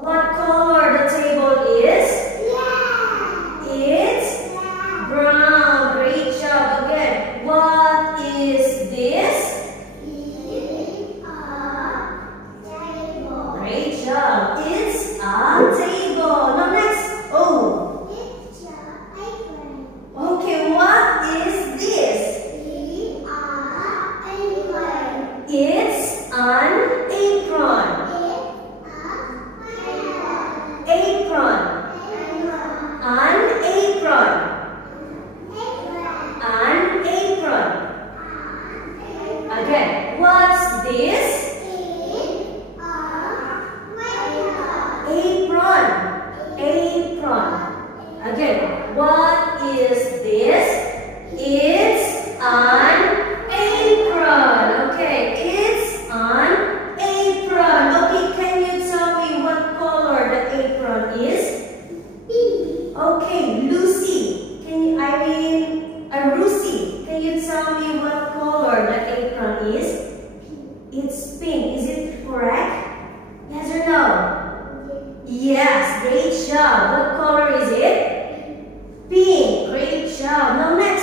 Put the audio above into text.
What color the table is? It's brown. Great job. Again, what is this? Great job. It's a table. Now next. Oh. Okay, what is this? It's an apron. Apron. An apron. An apron. Again, what's this? Apron. Apron. Again, what is this? It's an apron. Okay, it's an apron. Okay, can you tell me what color the apron is? Okay, Lucy. Rusi, can you tell me what color the apron is? It's pink. Is it correct? Yes or no? Yes, great job. What color is it? Pink. Great job. Now next.